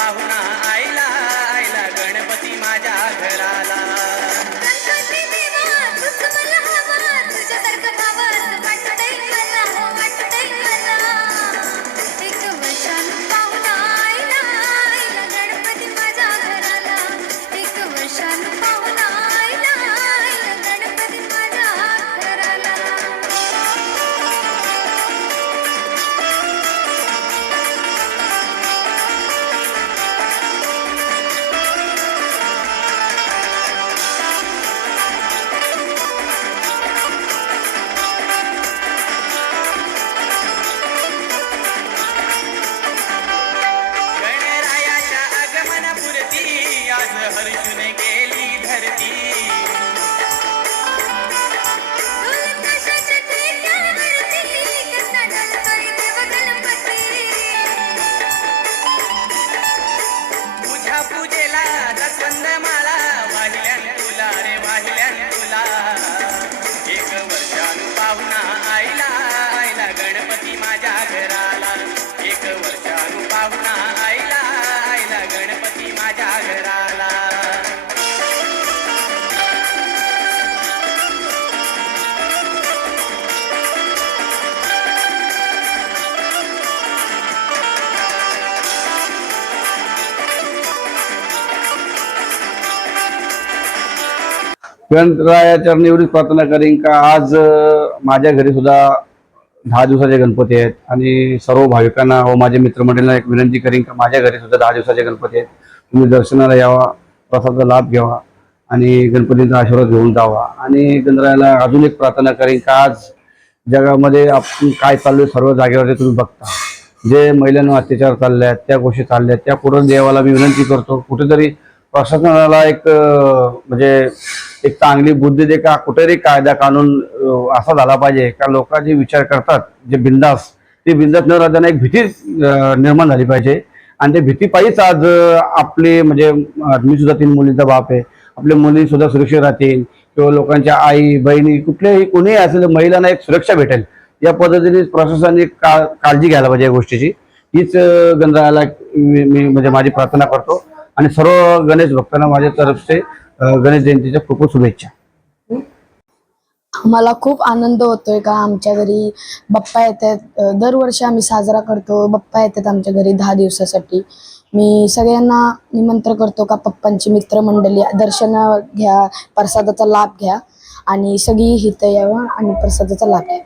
पाहुणा तुझ्या पूजेला गणरायाच्या एवढीच प्रार्थना करेन का? आज माझ्या घरी सुद्धा दहा दिवसाचे गणपती आहेत आणि सर्व भाविकांना व माझ्या मित्रमंडळींना एक विनंती करेन का माझ्या घरी सुद्धा दहा दिवसाचे गणपती आहेत. तुम्ही दर्शनाला यावा प्रसादाचा लाभ घ्यावा आणि गणपतींचा आशीर्वाद घेऊन जावा. आणि गणरायाला अजून एक प्रार्थना करेन का आज जगामध्ये आपण काय चाललोय सर्व जागेवरती तुम्ही बघता. जे महिलांवर अत्याचार चालले आहेत त्या गोष्टी चालल्या आहेत त्या कुठं देवाला मी विनंती करतो. कुठेतरी प्रशासनाला एक म्हणजे एक चांगली बुद्धी दे का कुठेतरी कायदा कानून असा झाला पाहिजे. का लोक जे विचार करतात जे बिंदास ते बिंदास न राहताना एक भीती निर्माण झाली पाहिजे. आणि त्या भीतीपायीच आज आपली आपले म्हणजे मी सुद्धा तीन मुलींचा बाप आहे. आपल्या मुली सुद्धा सुरक्षित राहतील. किंवा लोकांच्या आई बहिणी कुठल्याही कोणीही असेल महिलांना एक सुरक्षा भेटेल. या पद्धतीने प्रशासनाने का काळजी घ्यायला पाहिजे या गोष्टीची. हीच अं, गणरायाला मी मी म्हणजे माझी प्रार्थना करतो. आणि सर्व गणेश भक्तांना माझ्या तर्फे गणेश जयंतीच्या खूप खूप शुभेच्छा. मला खूप आनंद होतोय का आमच्या घरी? बाप्पा येतात दरवर्षी आम्ही साजरा करतो. बाप्पा येतात आमच्या घरी दहा दिवसासाठी. मी सगळ्यांना निमंत्रण करतो का पप्पांची मित्रमंडळी दर्शन घ्या प्रसादाचा लाभ घ्या आणि सगळी हित यावं आणि प्रसादाचा लाभ घ्या.